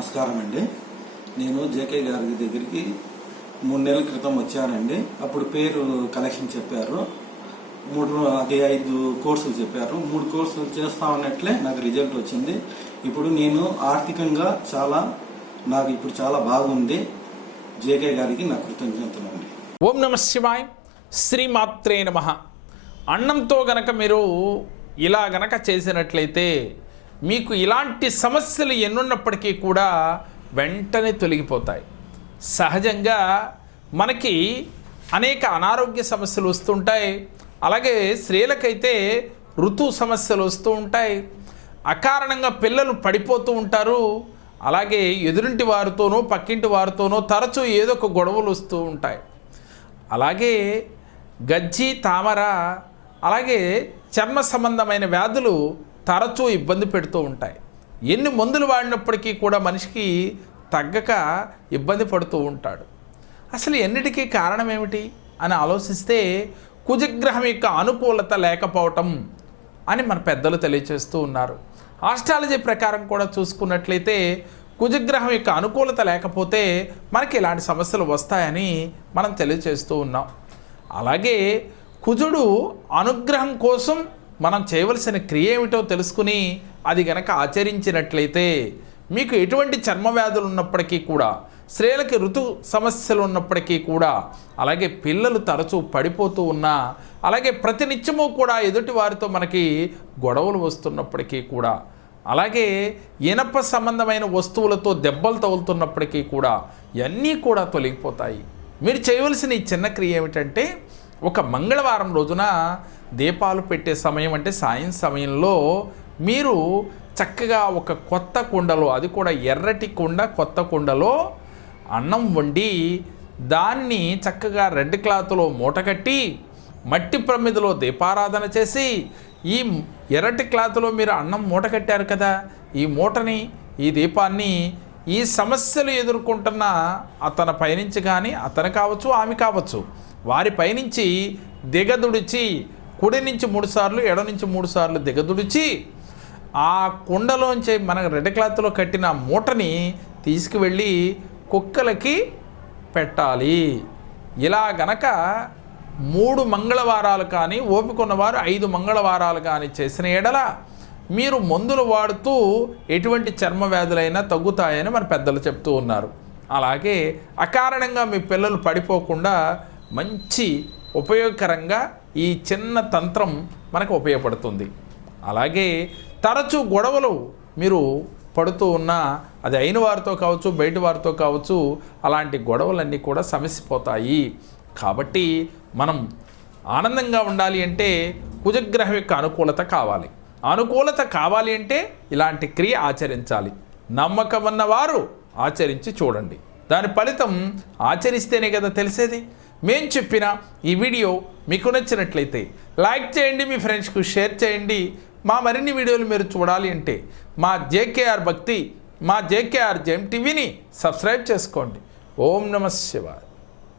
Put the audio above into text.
నమస్కారం అండి నేను జేకే గారి దగ్గరికి మూడు నెలల క్రితం వచ్చానండి. అప్పుడు పేరు కలెక్షన్ చెప్పారు. మూడు అది ఐదు కోర్సులు చెప్పారు. మూడు కోర్సులు చేస్తా ఉన్నట్లే నాకు రిజల్ట్ వచ్చింది. ఇప్పుడు నేను ఆర్థికంగా చాలా నాకు ఇప్పుడు చాలా బాగుంది. జేకే గారికి నా కృతజ్ఞతలు అండి ఓం నమ శివాయ్ శ్రీమాత్రే నమ. అన్నంతో గనక మీరు ఇలా గనక చేసినట్లయితే మీకు ఇలాంటి సమస్యలు ఎన్నున్నప్పటికీ కూడా వెంటనే తొలగిపోతాయి. సహజంగా మనకి అనేక అనారోగ్య సమస్యలు వస్తుంటాయి అలాగే స్త్రీలకైతే ఋతు సమస్యలు వస్తూ ఉంటాయి. అకారణంగా పిల్లలు పడిపోతూ ఉంటారు. అలాగే ఎదురింటి వారితోనో పక్కింటి వారితోనో తరచూ ఏదో ఒక గొడవలు వస్తూ ఉంటాయి. అలాగే గజ్జి తామర అలాగే చర్మ సంబంధమైన వ్యాధులు తరచూ ఇబ్బంది పెడుతూ ఉంటాయి. ఎన్ని మందులు వాడినప్పటికీ కూడా మనిషికి తగ్గక ఇబ్బంది పడుతూ ఉంటాడు. అసలు ఎన్నిటికీ కారణం ఏమిటి? అని ఆలోచిస్తే కుజగ్రహం యొక్క అనుకూలత లేకపోవటం అని మన పెద్దలు తెలియచేస్తూ ఉన్నారు. ఆస్ట్రాలజీ ప్రకారం కూడా చూసుకున్నట్లయితే కుజగ్రహం యొక్క అనుకూలత లేకపోతే మనకి ఇలాంటి సమస్యలు వస్తాయని మనం తెలియచేస్తూ ఉన్నాం. అలాగే కుజుడు అనుగ్రహం కోసం మనం చేయవలసిన క్రియ ఏమిటో తెలుసుకుని అది గనక ఆచరించినట్లయితే మీకు ఎటువంటి చర్మ వ్యాధులు ఉన్నప్పటికీ కూడా స్త్రీలకి ఋతు సమస్యలు ఉన్నప్పటికీ కూడా అలాగే పిల్లలు తరచూ పడిపోతూ ఉన్నా అలాగే ప్రతినిత్యము కూడా ఎదుటి వారితో మనకి గొడవలు వస్తున్నప్పటికీ కూడా అలాగే ఇనప సంబంధమైన వస్తువులతో దెబ్బలు తగులుతున్నప్పటికీ కూడా ఇవన్నీ కూడా తొలగిపోతాయి. మీరు చేయవలసిన ఈ చిన్న క్రియ ఏమిటంటే ఒక మంగళవారం రోజున దీపాలు పెట్టే సమయం అంటే సాయం సమయంలో మీరు చక్కగా ఒక కొత్త కుండలో అది కూడా ఎర్రటి కుండ కొత్త కుండలో అన్నం వండి దాన్ని చక్కగా రెడ్ క్లాత్లో మూటకట్టి మట్టి ప్రమిదలో దీపారాధన చేసి ఈ ఎర్రటి క్లాత్లో మీరు అన్నం మూట కట్టారు కదా ఈ మూటని ఈ దీపాన్ని ఈ సమస్యలు ఎదుర్కొంటున్న అతని పైనుంచి కానీ అతను కావచ్చు ఆమె కావచ్చు వారి పైనుంచి దిగదుడిచి కుడి నుంచి మూడు సార్లు ఎడ నుంచి మూడు సార్లు దిగదుడిచి ఆ కుండలోంచి మన రెడ్ క్లాత్లో కట్టిన మూటని తీసుకువెళ్ళి కుక్కలకి పెట్టాలి. ఇలా గనక మూడు మంగళవారాలు కానీ ఓపిక ఉన్నవారు ఐదు మంగళవారాలు కానీ చేసిన ఎడల మీరు మందులు వాడుతూ ఎటువంటి చర్మ వ్యాధులైనా తగ్గుతాయని మన పెద్దలు చెప్తూ ఉన్నారు. అలాగే అకారణంగా మీ పిల్లలు పడిపోకుండా మంచి ఉపయోగకరంగా ఈ చిన్న తంత్రం మనకు ఉపయోగపడుతుంది. అలాగే తరచూ గొడవలు మీరు పడుతూ ఉన్నా అది అయిన వారితో కావచ్చు బయట వారితో కావచ్చు అలాంటి గొడవలన్నీ కూడా సమసిపోతాయి. కాబట్టి మనం ఆనందంగా ఉండాలి అంటే కుజగ్రహం యొక్క అనుకూలత కావాలి. అనుకూలత కావాలి అంటే ఇలాంటి క్రియ ఆచరించాలి. నమ్మకం ఉన్నవారు ఆచరించి చూడండి. దాని ఫలితం ఆచరిస్తేనే కదా తెలిసేది? మేము చెప్పిన ఈ వీడియో మీకు నచ్చినట్లయితే లైక్ చేయండి మీ ఫ్రెండ్స్కు షేర్ చేయండి. మా మరిన్ని వీడియోలు మీరు చూడాలి అంటే మా జేకేఆర్ భక్తి మా జేకేఆర్ జేఎం టీవీని సబ్స్క్రైబ్ చేసుకోండి. ఓం నమ శివాయ.